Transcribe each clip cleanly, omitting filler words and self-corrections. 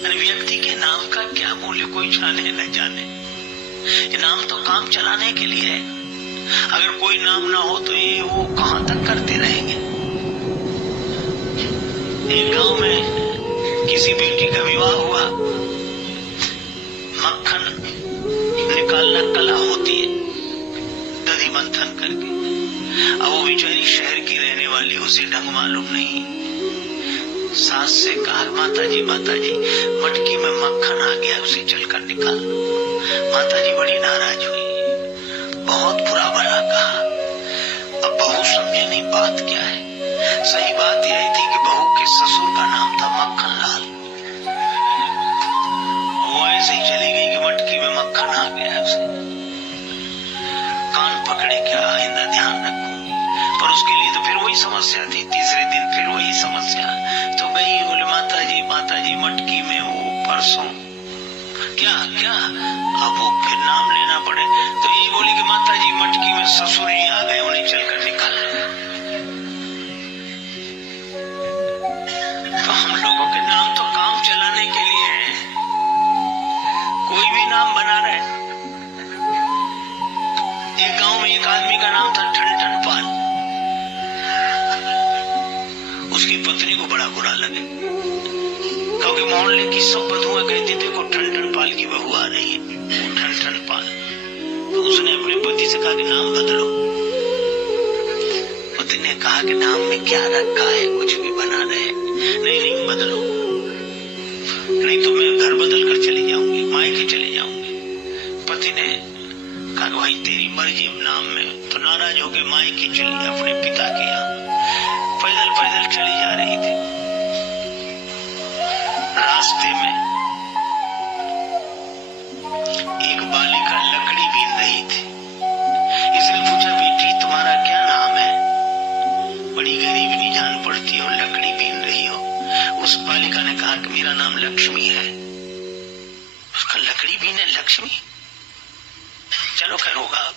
व्यक्ति के नाम का क्या मूल्य कोई जाने न जाने। ये नाम तो काम चलाने के लिए है। अगर कोई नाम ना हो तो ये वो कहां तक करते रहेंगे। एक गांव में किसी बेटी का विवाह हुआ। मक्खन निकालना कला होती है, दधी मंथन करके। अब वो बेचारी शहर की रहने वाली, उसे ढंग मालूम नहीं। सास से कहा, माता जी मटकी में मक्खन आ गया, उसे चलकर निकाल। माता जी बड़ी नाराज हुई, बहुत बुरा भला कहा। अब बहू समझे नहीं बात क्या है। सही बात यही थी कि बहू के ससुर का नाम था मक्खन लाल। वो ऐसे ही चली गई कि मटकी में मक्खन आ गया। उसे कान पकड़े, क्या आइंदा ध्यान रखूंगी। पर उसके लिए तो फिर वही समस्या थी। तीसरे दिन फिर वही समस्या। तो गई, बोले माता जी मटकी में वो परसों क्या। अब वो फिर नाम लेना पड़े तो यही बोली कि माता जी मटकी में ससुर ही आ गए, उन्हें चलकर निकाल। तो हम लोगों के नाम तो काम चलाने के लिए है। कोई भी नाम बना रहे। एक गांव में एक आदमी का नाम था ठन पाल। उसकी पत्नी को बड़ा बुरा लगे, क्योंकि मोहल्ले की सब बधुएं कहती थी को ठन पाल की बहू आ रही है, ठन पाल। तो उसने अपने पति से कहा कि नाम बदलो। पति ने कहा कि नाम में क्या रखा है, कुछ भी बना रहे। नहीं बदलो, नहीं तो मैं घर बदल कर चली जाऊंगी, मायके चले जाऊंगी। पति ने कहा भाई तेरी मर्जी नाम में। तो नाराज होकर मायके चली अपने पिता के यहाँ। पैदल चली जा रही थी। रास्ते में एक बालिका लकड़ी बीन रही थी। इसने पूछा, बेटी तुम्हारा क्या नाम है? बड़ी गरीबनी जान पड़ती हो, लकड़ी बीन रही हो। उस बालिका ने कहा कि मेरा नाम लक्ष्मी है। उसका लकड़ी बीने लक्ष्मी, चलो खैर होगा।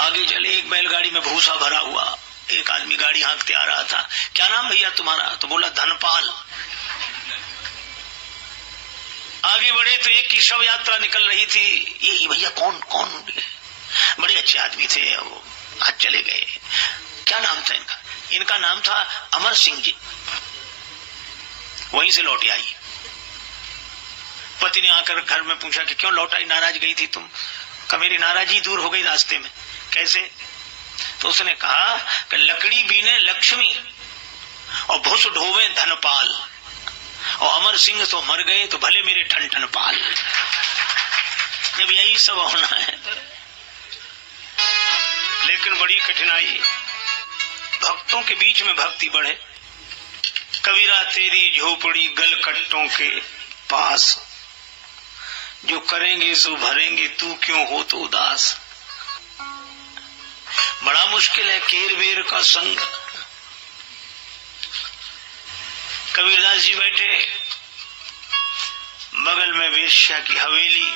आगे चले, एक बैलगाड़ी में भूसा भरा हुआ। एक आदमी गाड़ी हाँकते आ रहा था। क्या नाम भैया तुम्हारा? तो बोला धनपाल। आगे बढ़े तो एक की शव यात्रा निकल रही थी। ये भैया कौन? बड़े अच्छे आदमी थे, वो आज चले गए। क्या नाम था इनका? इनका नाम था अमर सिंह जी। वहीं से लौट आई। पति ने आकर घर में पूछा कि क्यों लौट आई, नाराज गई थी तुम? का मेरी नाराजी दूर हो गई रास्ते में। कैसे? तो उसने कहा कि लकड़ी बीने लक्ष्मी और भुस ढोवे धनपाल, और अमर सिंह तो मर गए तो भले मेरे ठन पाल। जब यही सब होना है, लेकिन बड़ी कठिनाई। भक्तों के बीच में भक्ति बढ़े। कबीरा तेरी झोपड़ी गलकट्टों के पास, जो करेंगे सो भरेंगे, तू क्यों हो तो उदास। बड़ा मुश्किल है केर बेर का संग। कबीरदास जी बैठे, बगल में वेश्या की हवेली।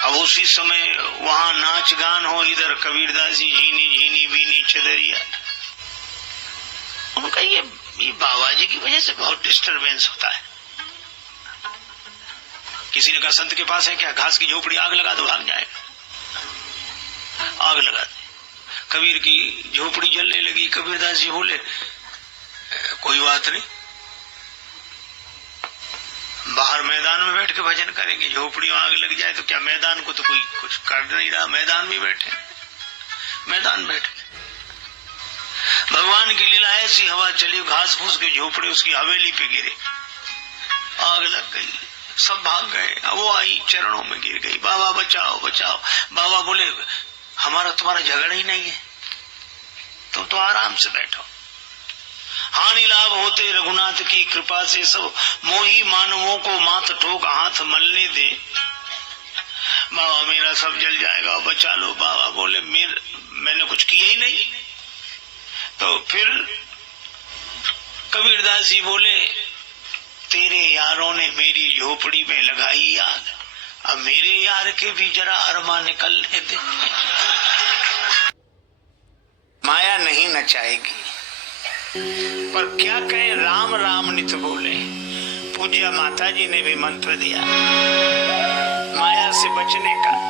अब उसी समय वहां नाच गान हो, इधर कबीरदास जी झीनी बीनी चदरिया। उनका ये बाबा जी की वजह से बहुत डिस्टरबेंस होता है। किसी ने कहा संत के पास है क्या, घास की झोपड़ी आग लगा दो भाग जाएगा। आग लगा दी, कबीर की झोपड़ी जलने लगी। कबीरदास जी बोले कोई बात नहीं, बाहर मैदान में बैठ के भजन करेंगे। झोपड़ी में आग लग जाए तो क्या, मैदान को तो कोई कुछ कर नहीं रहा, मैदान में बैठे। मैदान बैठ के भगवान की लीला ऐसी, हवा चली, घास फूस के झोपड़े उसकी हवेली पे गिरे, आग लग गई, सब भाग गए। अब वो आई, चरणों में गिर गई, बाबा बचाओ बचाओ। बाबा बोले हमारा तुम्हारा झगड़ा ही नहीं है, तुम तो आराम से बैठो। हानि लाभ होते रघुनाथ की कृपा से, सब मोही मानवों को माथ ठोक हाथ मलने दे। बाबा मेरा सब जल जाएगा, बचा लो। बाबा बोले मैंने कुछ किया ही नहीं। तो फिर कबीरदास जी बोले तेरे यारों ने मेरी झोपड़ी में लगाई आग, अब मेरे यार के भी जरा अरमा निकलने दे। माया नहीं नचाएगी, पर क्या कहें, राम राम नित बोले। पूज्य माता जी ने भी मंत्र दिया माया से बचने का।